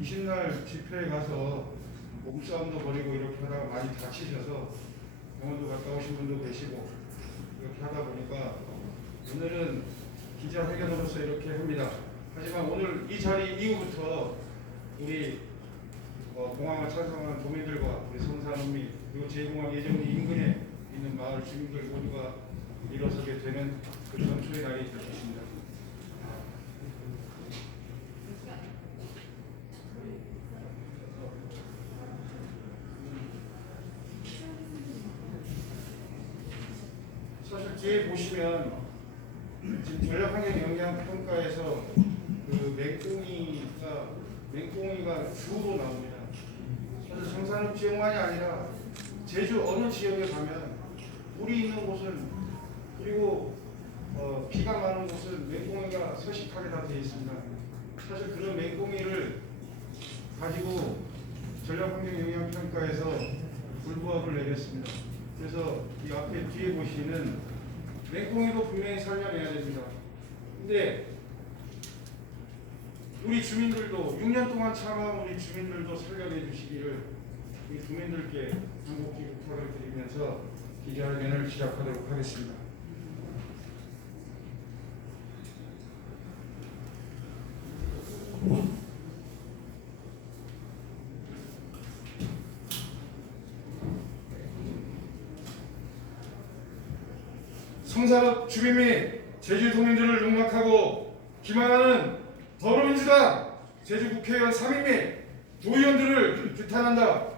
20날 집회에 가서 몸싸움도 벌이고 이렇게 하다가 많이 다치셔서 병원도 갔다 오신 분도 계시고 이렇게 하다 보니까 오늘은 기자회견으로서 이렇게 합니다. 하지만 오늘 이 자리 이후부터 우리 공항을 찬성한 도민들과 우리 성산읍민 그리고 제2공항 예정리 인근에 있는 마을 주민들 모두가 일어서게 되는 그 전초의 날이 될 것입니다. 사실 뒤에 보시면 지금 전력환경영향평가에서 그 맹꽁이가 주로 나옵니다. 사실 성산읍 지역만이 아니라 제주 어느 지역에 가면 물이 있는 곳은 그리고 비가 많은 곳은 맹꽁이가 서식하게 다 되어 있습니다. 사실 그런 맹꽁이를 가지고 전력환경영향평가에서 불부합을 내렸습니다. 그래서 이 앞에 뒤에 보시는 맹꽁이도 분명히 살려내야 됩니다. 근데 우리 주민들도 6년 동안 참아온 우리 주민들도 살려내 주시기를 우리 주민들께 간곡히 부탁을 드리면서 기자회견을 시작하도록 하겠습니다. 성산읍 주민 및 제주 도민들을 농락하고 기만하는 더불어민주당 제주 국회의원 3인 및 도의원들을 규탄한다.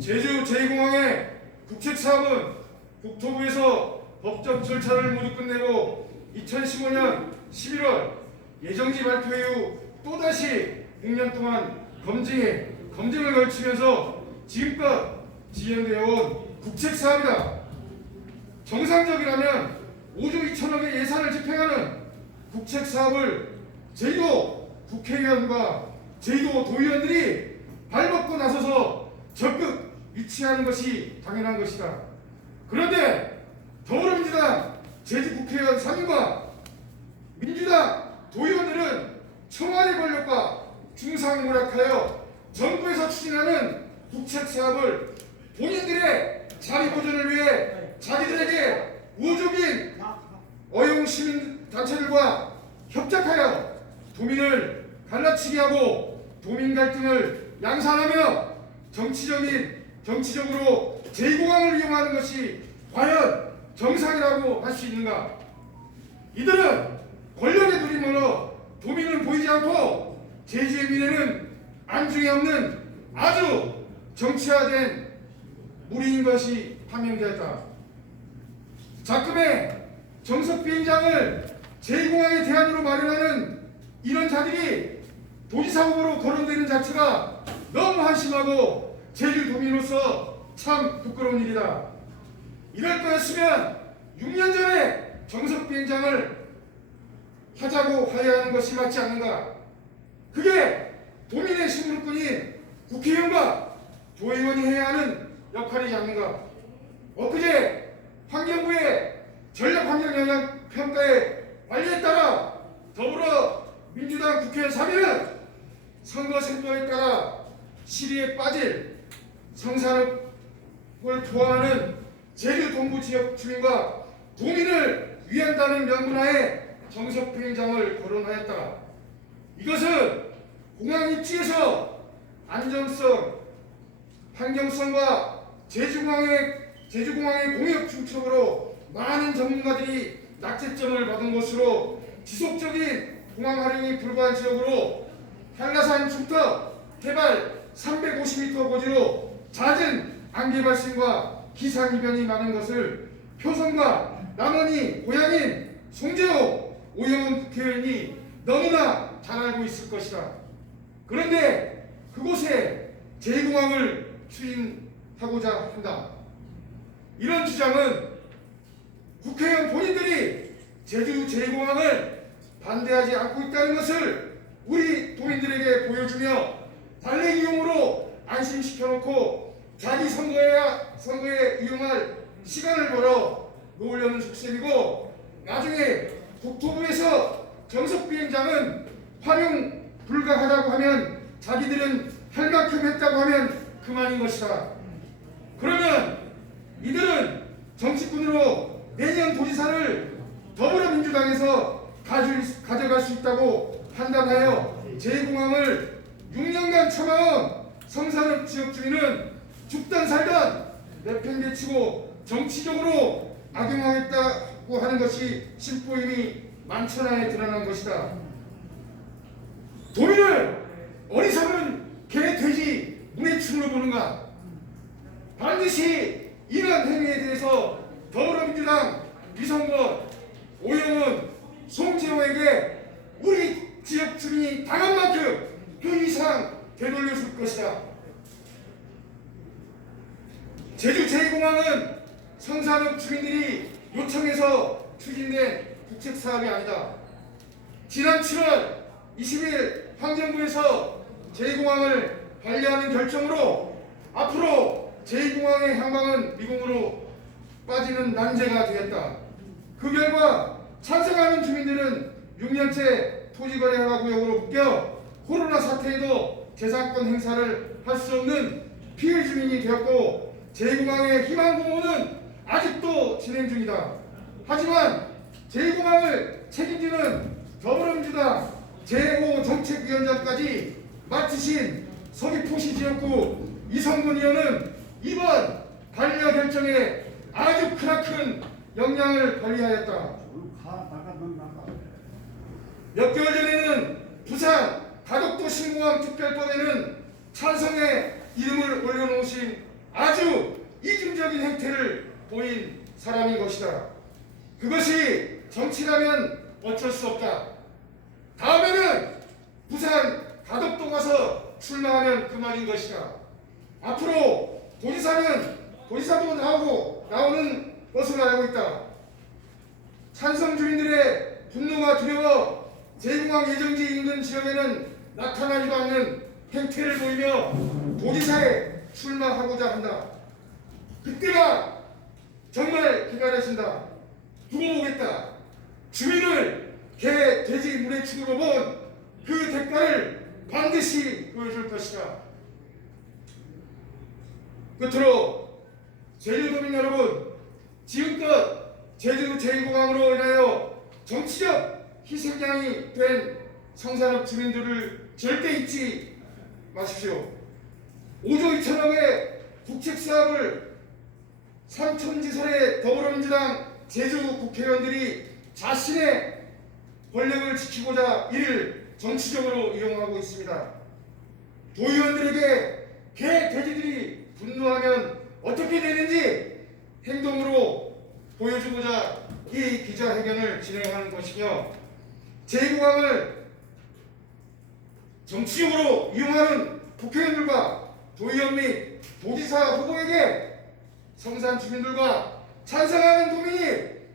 제주 제2공항의 국책사업은 국토부에서 법적 절차를 모두 끝내고 2015년 11월 예정지 발표 이후 또다시 6년 동안 검증을 걸치면서 지금껏 진행되어 온 국책사업이다. 정상적이라면 5조 2천억의 예산을 집행하는 국책사업을 제주도 국회의원과 제주도 도의원들이 발벗고 나서서 적극 유치하는 것이 당연한 것이다. 그런데 더불어민주당 제주 국회의원 3인과 민주당 도의원들은 청와대 권력과 중상모략하여 정부에서 추진하는 국책사업을 본인들의 자리보존을 위해 자기들에게 우호적인 어용 시민단체들과 협작하여 도민을 갈라치게 하고 도민 갈등을 양산하며 정치적으로 제2공항을 이용하는 것이 과연 정상이라고 할 수 있는가? 이들은 권력에 둘이 멀어 도민은 보이지 않고 제주의 미래는 안중에 없는 아주 정치화된 무리인 것이 판명되었다. 작금의 정석 비행장을 제2공항의 대안으로 마련하는 이런 자들이 도지사 후보로 거론되는 자체가 너무 한심하고 제주 도민으로서 참 부끄러운 일이다. 이럴 거였으면 6년 전에 정석 비행장을 하자고 하야하는 것이 맞지 않는가? 그게 도민의 시무룩꾼인 국회의원과 도의원이 해야 하는 역할이지 않는가? 엊그제 환경부의 전력환경영향평가의 관리에 따라 더불어민주당 국회의원 3인은 선거 생도에 따라 시리에 빠질 성산읍을 포함하는 제주 동부 지역 주민과 도민을 위한다는 명분하에 정석 비행장을 거론하였다. 이것은 공항 입지에서 안정성, 환경성과 제주공항의 공역 중첩으로 많은 전문가들이 낙제점을 받은 것으로 지속적인 공항 활용이 불가한 지역으로 한라산 중턱 해발 350m 고지로 잦은 안개 발생과 기상이변이 많은 것을 표선과 남원이 고향인 송재호 오영훈 국회의원이 너무나 잘 알고 있을 것이다. 그런데 그곳에 제2공항을 추진하고자 한다. 이런 주장은 국회의원 본인들이 제주 제2공항을 반대하지 않고 있다는 것을 우리 도민들에게 보여주며 관례이용으로 안심시켜놓고 자기 선거에 이용할 시간을 벌어 놓으려는 속셈이고, 나중에 국토부에서 정석 비행장은 활용 불가하다고 하면 자기들은 할 만큼 했다고 하면 그만인 것이다. 그러면 이들은 정치꾼으로 내년 도지사를 더불어민주당에서 가져갈 수 있다고 판단하여 제1공항을 6년간 참아온 성산읍 지역 주민은 죽든 살든 내팽개치고 정치적으로 악용하겠다고 하는 것이 신보임이 만천하에 드러난 것이다. 도민을 어리석은 개, 돼지, 문해충으로 보는가? 반드시 이런 행위에 대해서 더불어민주당 유성권, 오영훈, 송재호에게 우리 지역 주민이 당한 만큼 그 이상 되돌려줄 것이다. 제주 제2공항은 성산읍 주민들이 요청해서 추진된 국책사업이 아니다. 지난 7월 20일 환경부에서 제2공항을 관리하는 결정으로 앞으로 제2공항의 향방은 미궁으로 빠지는 난제가 되었다. 그 결과 찬성하는 주민들은 6년째 토지거래허가 구역으로 묶여 코로나 사태에도 재산권 행사를 할 수 없는 피해 주민이 되었고 제2공항의 희망 공호는 아직도 진행 중이다. 하지만 제2공항을 책임지는 더불어민주당 제5정책위원장까지 맡으신 서귀포시 지역구 이성근 의원은 이번 관리와 결정에 아주 크나큰 영향을 발휘하였다. 몇 개월 전에는 부산 가덕도 신공항 특별법에는 찬성의 이름을 올려놓으신 아주 이중적인 행태를 보인 사람인 것이다. 그것이 정치라면 어쩔 수 없다. 다음에는 부산 가덕도 가서 출마하면 그만인 것이다. 앞으로 도지사도 나오는 것으로 알고 있다. 찬성 주민들의 분노가 두려워 제2공항 예정지 인근 지역에는 나타나지도 않는 행태를 보이며 도지사에 출마하고자 한다. 그때가 정말 기다려진다. 두고 보겠다. 주민을 개, 돼지, 문해충으로 본 그 대가를 반드시 보여줄 것이다. 끝으로 제주도민 여러분, 지금껏 제주 제2공항으로 인하여 정치적 희생양이 된 성산읍 주민들을 절대 잊지 마십시오. 5조 2천억의 국책사업을 삼천지설의 더불어민주당 제주 국회의원들이 자신의 권력을 지키고자 이를 정치적으로 이용하고 있습니다. 도의원들에게 개, 돼지들이 분노하면 어떻게 되는지 행동으로 보여주고자 이 기자회견을 진행하는 것이며 제2공항을 정치적으로 이용하는 국회의원들과 도의원 및 도지사 후보에게 성산 주민들과 찬성하는 도민이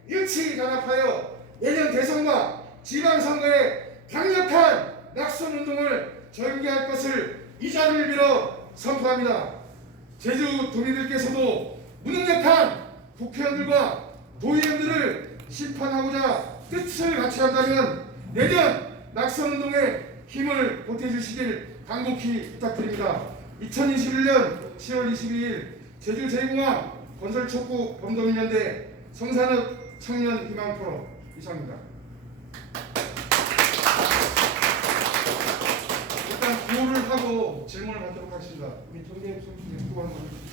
일치 단합하여 내년 대선과 지방선거에 강력한 낙선운동을 전개할 것을 이 자리를 빌어 선포합니다. 제주 도민들께서도 무능력한 국회의원들과 도의원들을 심판하고자 뜻을 같이 한다면 내년 낙선운동에 힘을 보태주시길 간곡히 부탁드립니다. 2021년 10월 22일 제주 제2공항 건설 촉구 범도민연대 성산읍 청년 희망 포럼 이상입니다. 일단 구호를 하고 질문을 받도록 하겠습니다. 우리 정대엽 선생님 구호 한번 해주세요.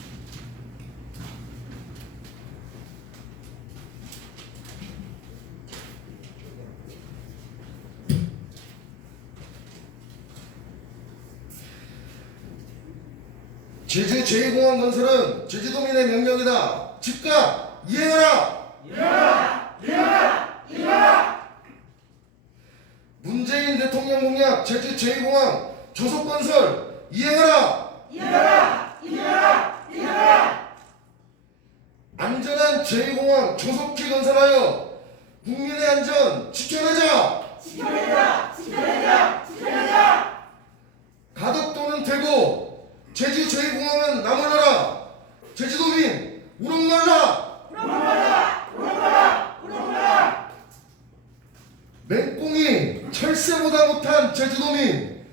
제주 제2공항 건설은 제주도민의 명령이다. 즉각 이행하라! 이행하라! 이행하라! 이행하라! 문재인 대통령 공약 제주 제2공항 조속 건설 이행하라! 이행하라! 이행하라! 이행하라! 안전한 제2공항 조속히 건설하여 국민의 안전 지켜내자! 지켜내자! 지켜내자! 지켜내자! 가덕도는 되고 제주 제2공항은 남아나라! 제주도민 우렁말라! 우렁말라! 우렁말라! 우렁말라! 맹꽁이 철새보다 못한 제주도민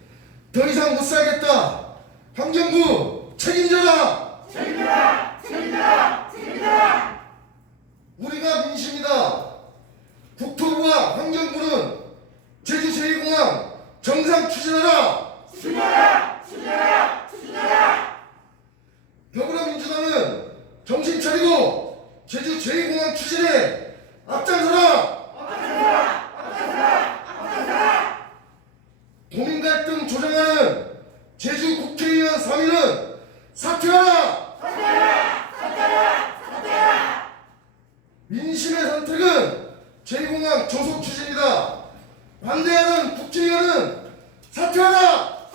더 더 이상 못 살겠다. 환경부 책임져라. 책임져라! 책임져라! 책임져라! 우리가 민심이다. 국토부와 환경부는 제주 제2공항 정상 추진하라. 추진하라! 추진하라! 추진하라! 더불어민주당은 정신 차리고 제주 제2공항 추진에 앞장서라. 고민 갈등 조장하는 제주 국회의원 3인은 사퇴하라. 민심의 선택은 제2공항 조속 추진이다. 반대하는 국회의원은 사퇴하라.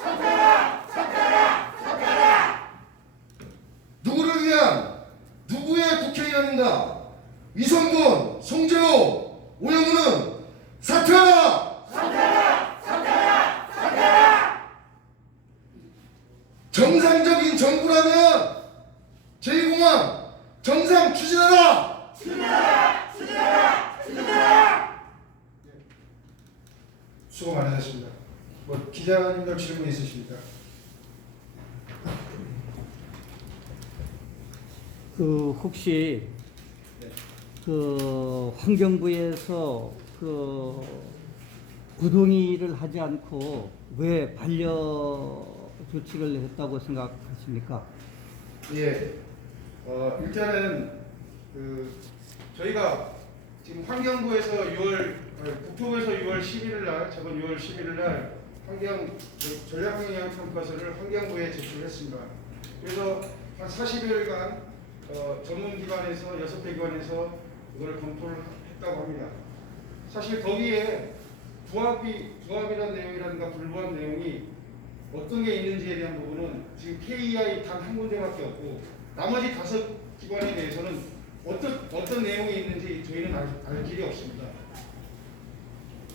누구를 위한 누구의 국회의원인가? 이성곤, 송재호, 오영우는 사퇴하라. 정상적인 정부라면 제2공항 정상 추진하라. 수고 많으셨습니다. 뭐 기자님들 질문 있으십니까? 그 혹시 그 환경부에서 그 구동의를 하지 않고 왜 반려 조치를 했다고 생각하십니까? 예. 일단은 저희가 지금 환경부에서 국토부에서 6월 11일 날, 저번 6월 11일 날 전략환경 평가서를 환경부에 제출했습니다. 그래서 한 40일간 전문기관에서 6개 기관에서 그걸 검토를 했다고 합니다. 사실 거기에 부합이라는 내용이라든가 불부합 내용이 어떤 게 있는지에 대한 부분은 지금 KEI 단 한 군데밖에 없고 나머지 5기관에 대해서는 어떤 내용이 있는지 저희는 알 길이 없습니다.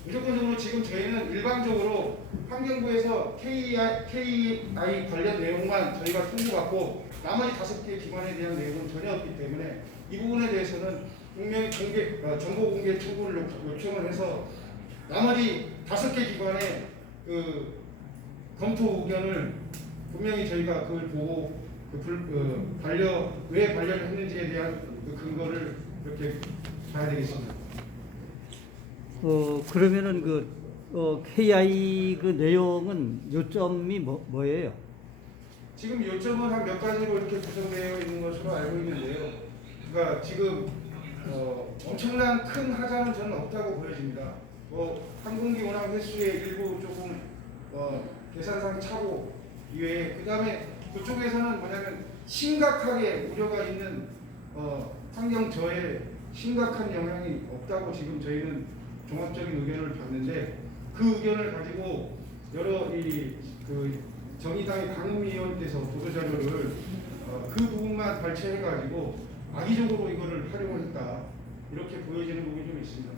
무조건적으로 지금 저희는 일반적으로 환경부에서 KEI 관련 내용만 저희가 통보받고 나머지 5개 기관에 대한 내용은 전혀 없기 때문에 이 부분에 대해서는 분명히 정보 공개 청구를 요청을 해서 나머지 5개 기관의 그 검토 의견을 분명히 저희가 그걸 보고 왜 반려를 했는지에 대한 그 근거를 이렇게 봐야 되겠습니다. 그러면은 KI 그 내용은 요점이 뭐예요? 지금 요점은 한 몇 가지로 이렇게 구성되어 있는 것으로 알고 있는데요. 그러니까 지금 엄청난 큰 하자는 저는 없다고 보여집니다. 항공기 운항 횟수의 일부 조금 계산상 차고 이외에 그다음에 그쪽에서는 뭐냐면 심각하게 우려가 있는 환경 저해 심각한 영향이 없다고 지금 저희는 종합적인 의견을 봤는데 그 의견을 가지고 여러 정의당의 강의위원께서 보도자료를 그 부분만 발췌해가지고 악의적으로 이거를 활용을 했다 이렇게 보여지는 부분이 좀 있습니다.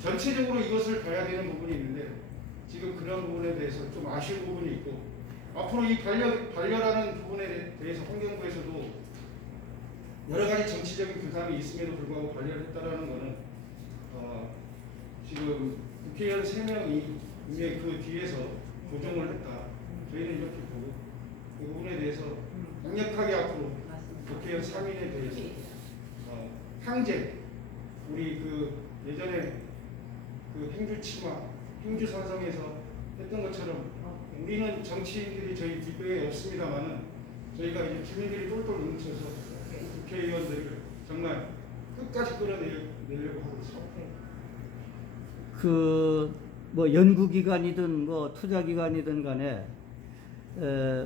전체적으로 이것을 봐야 되는 부분이 있는데 지금 그런 부분에 대해서 좀 아쉬운 부분이 있고 앞으로 이 반려라는 부분에 대해서 환경부에서도 여러 가지 정치적인 부담이 있음에도 불구하고 반려를 했다라는 것은 지금 국회의원 3명이 이미 그 뒤에서 조정을 했다. 저희는 이렇게 보고 그 부분에 대해서 강력하게 앞으로 국회의원 3인에 대해서 항제 우리 예전에 행주치마 행주산성에서 했던 것처럼 우리는 정치인들이 저희 뒷배에 없습니다만은 저희가 이제 주민들이 똘똘 뭉쳐서 국회의원들을 정말 끝까지 끌어내려고 하고 있습니다. 뭐 연구기관이든 뭐 투자기관이든 간에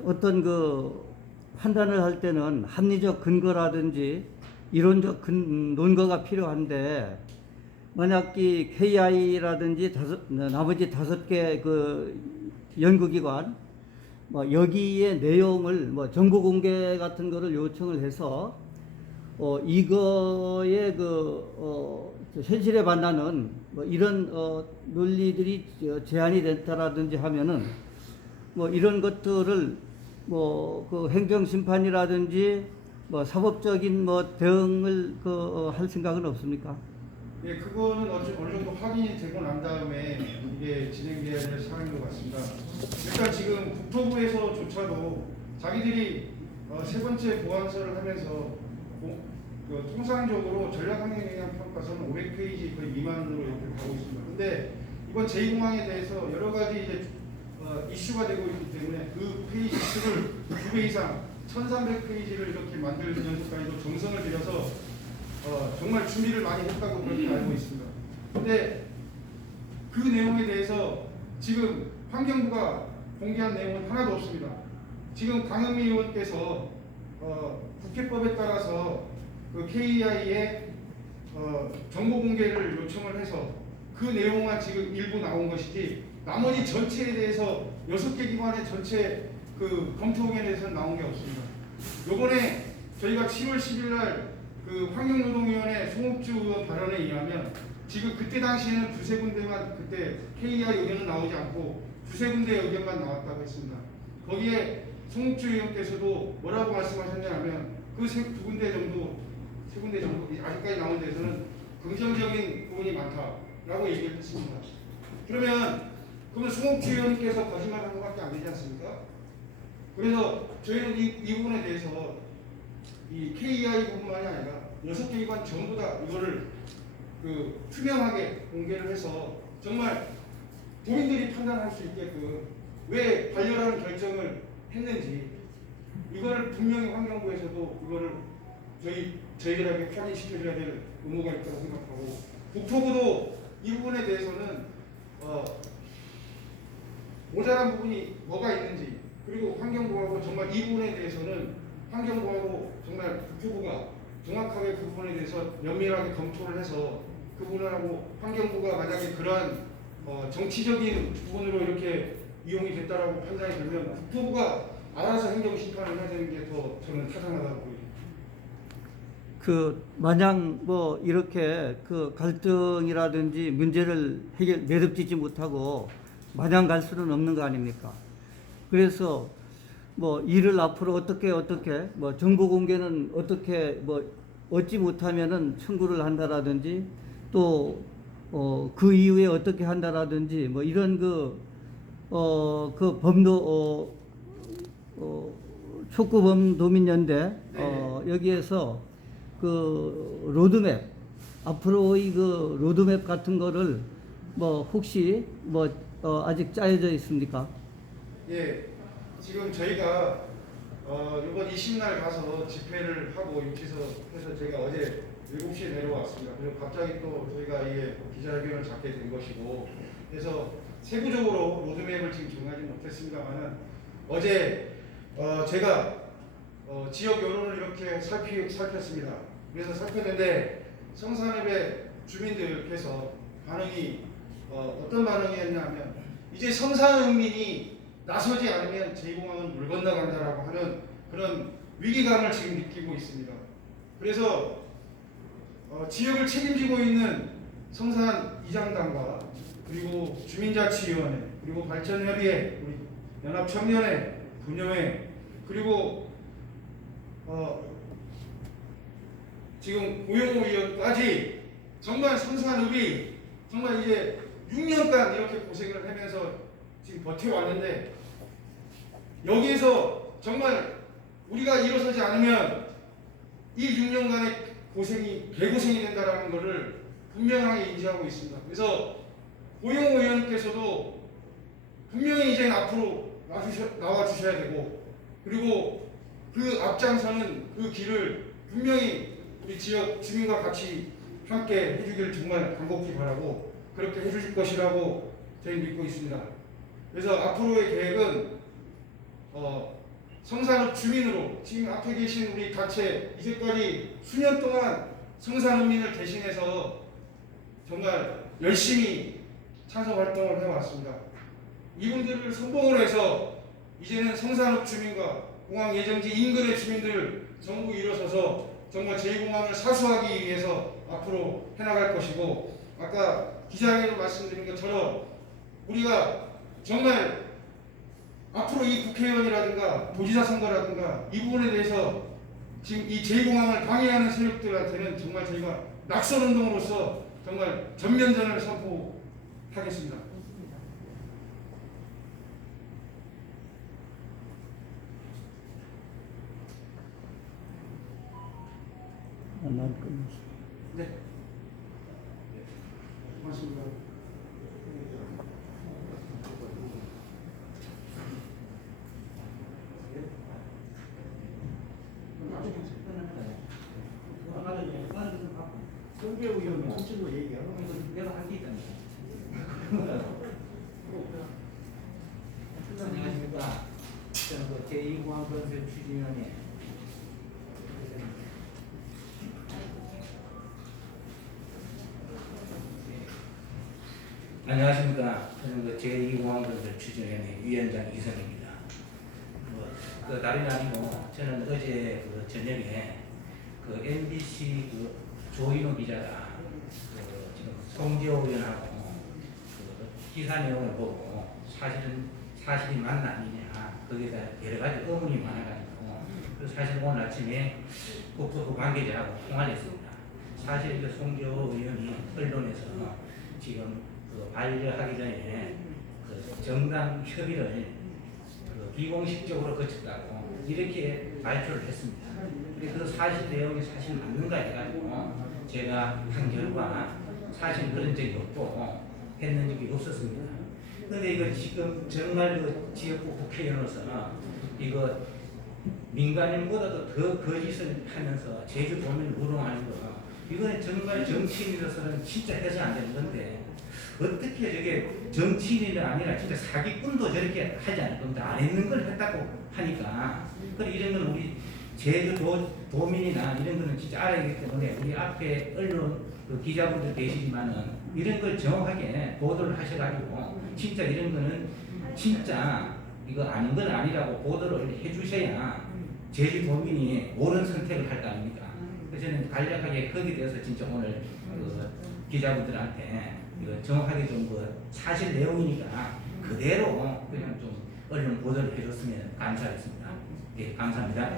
어떤 판단을 할 때는 합리적 근거라든지 이론적 논거가 필요한데 만약 이 KI라든지 나머지 5개 연구기관 여기에 내용을 정보 공개 같은 거를 요청을 해서 이거에 현실에 반하는 이런 논리들이 제한이 됐다라든지 하면은 이런 것들을 행정심판이라든지 사법적인 대응을 할 생각은 없습니까? 예, 그거는 어느 정도 확인이 되고 난 다음에 이게 진행돼야 될 사항인 것 같습니다. 일단 지금 국토부에서조차도 자기들이 세 번째 보완서를 하면서 통상적으로 전략환경영향평가서는 500페이지 거의 미만으로 이렇게 가고 있습니다. 근데 이번 제2공항에 대해서 여러 가지 이제 이슈가 되고 있기 때문에 그 페이지 수를 2배 이상 1300페이지를 이렇게 만들면서까지도 정성을 들여서 정말 준비를 많이 했다고 그렇게 알고 있습니다. 근데 그 내용에 대해서 지금 환경부가 공개한 내용은 하나도 없습니다. 지금 강은미 의원께서 국회법에 따라서 그 KEI의 정보 공개를 요청을 해서 그 내용만 지금 일부 나온 것이지 나머지 전체에 대해서 6개 기관의 전체 그 검토 의견에 대해서는 나온 게 없습니다. 요번에 저희가 7월 10일 날 그 환경노동위원회 송옥주 의원 발언에 의하면 지금 그때 당시에는 두세 군데만 그때 KEI 의견은 나오지 않고 두세 군데 의견만 나왔다고 했습니다. 거기에 송옥주 의원께서도 뭐라고 말씀하셨냐면 그 두 군데 정도 세 군데 정도 아직까지 나온 데서는 긍정적인 부분이 많다라고 얘기를 했습니다. 그러면 송옥주 의원께서 거짓말한 것밖에 안 되지 않습니까? 그래서 저희는 이 부분에 대해서 이 KEI 부분만이 아니라 6개 기관 전부 다 이거를 그 투명하게 공개를 해서 정말 국민들이 판단할 수 있게끔 왜 반려라는 결정을 했는지 이거를 분명히 환경부에서도 이거를 저희들에게 확인시켜줘야 될 의무가 있다고 생각하고 국토부도 이 부분에 대해서는 모자란 부분이 뭐가 있는지 그리고 환경부하고 정말 이 부분에 대해서는 환경부하고 정말 국토부가 정확하게 그 부분에 대해서 면밀하게 검토를 해서 그 부분하고 환경부가 만약에 그러한 정치적인 부분으로 이렇게 이용이 됐다라고 판단이 되면 국토부가 알아서 행정 심판을 해야 되는 게 더 저는 타당하다고 보입니다. 그 마냥 뭐 이렇게 그 갈등이라든지 문제를 매듭짓지 못하고 마냥 갈 수는 없는 거 아닙니까? 그래서 뭐 이를 앞으로 어떻게 뭐 정보 공개는 어떻게 뭐 얻지 못하면은 청구를 한다라든지 또 그 이후에 어떻게 한다라든지 뭐 이런 그 범도 촉구범도민연대 여기에서 그 로드맵 앞으로의 그 로드맵 같은 거를 뭐 혹시 뭐 아직 짜여져 있습니까? 예, 지금 저희가 이번 20날 가서 집회를 하고 유치소에서 제가 어제 7시에 내려왔습니다. 그리고 갑자기 또 저희가 이게 기자회견을 잡게 된 것이고 그래서 세부적으로 로드맵을 지금 정하지 못했습니다만은 어제 제가 지역 여론을 이렇게 살폈습니다. 그래서 살폈는데 성산읍의 주민들께서 반응이 어떤 반응이었냐면 이제 성산읍민이 나서지 않으면 제2공항은 물 건너간다라고 하는 그런 위기감을 지금 느끼고 있습니다. 그래서 지역을 책임지고 있는 성산 이장단과 그리고 주민자치위원회 그리고 발전협의회 우리 연합청년회 분여회 그리고 지금 고용호 위원까지 정말 성산읍이 정말 이제 6년간 이렇게 고생을 하면서 지금 버텨왔는데 여기에서 정말 우리가 일어서지 않으면 이 6년간의 고생이 개고생이 된다라는 것을 분명하게 인지하고 있습니다. 그래서 고용호 의원께서도 분명히 이제 앞으로 나와 주셔야 되고 그리고 그 앞장서는 그 길을 분명히 우리 지역 주민과 같이 함께 해주기를 정말 간곡히 바라고 그렇게 해주실 것이라고 저희 믿고 있습니다. 그래서 앞으로의 계획은 성산읍 주민으로 지금 앞에 계신 우리 단체 이제까지 수년 동안 성산읍민을 대신해서 정말 열심히 찬성 활동을 해왔습니다. 이분들을 선봉을 해서 이제는 성산읍 주민과 공항 예정지 인근의 주민들 전부 일어서서 정말 제2공항을 사수하기 위해서 앞으로 해나갈 것이고 아까 기자회견으로 말씀드린 것처럼 우리가 정말 앞으로 이 국회의원이라든가 도지사 선거라든가 이 부분에 대해서 지금 이 제2공항을 방해하는 세력들한테는 정말 저희가 낙선운동으로서 정말 전면전을 선포하겠습니다. 난 끝났어. 네. 고맙습니다. 성계 의원이 한쪽으로 얘기하고 내가 할 게 있다니까. 안녕하십니까. 저는 그 제2공항건설 추진위원회 안녕하십니까. 저는 그 제2공항건설 추진위원회 위원장 이성입니다. 그 다름이 아니고 저는 어제 그 저녁에 그 MBC 그 조인호 기자가 그 지금 송지호 의원하고 그 기사 내용을 보고 사실이 맞나 아니냐 거기에 대해 여러 가지 의문이 많아가지고 그 사실 오늘 아침에 국토부 관계자하고 통화를 했습니다. 사실 그 송지호 의원이 언론에서 지금 그 반려하기 전에 그 정당 협의를 그 비공식적으로 거쳤다고 이렇게 발표를 했습니다. 그 사실 내용이 사실 맞는가 해가지고 제가 한 결과 사실 그런 적이 없고 했는 적이 없었습니다. 근데 이거 지금 정말 그 지역구 국회의원으로서 이거 민간인보다도 더 거짓을 하면서 제주도민을 우롱하는 거 이거는 정말 정치인으로서는 진짜 해서 안 되는 건데 어떻게 저게 정치인이 아니라 진짜 사기꾼도 저렇게 하지 않을 겁니다. 안 했는 걸 했다고 하니까 그래 이런 건 우리 제주도민이나 이런 거는 진짜 알아야 하기 때문에 우리 앞에 언론 그 기자분들 계시지만은 이런 걸 정확하게 보도를 하셔가지고 진짜 이런 거는 진짜 이거 아닌 건 아니라고 보도를 해주셔야 제주도민이 옳은 선택을 할 거 아닙니까? 그래서 저는 간략하게 거기에 대해서 진짜 오늘 그 기자분들한테 이거 정확하게 좀 그 사실 내용이니까 그대로 그냥 좀 언론 보도를 해줬으면 감사하겠습니다. 예, 감사합니다.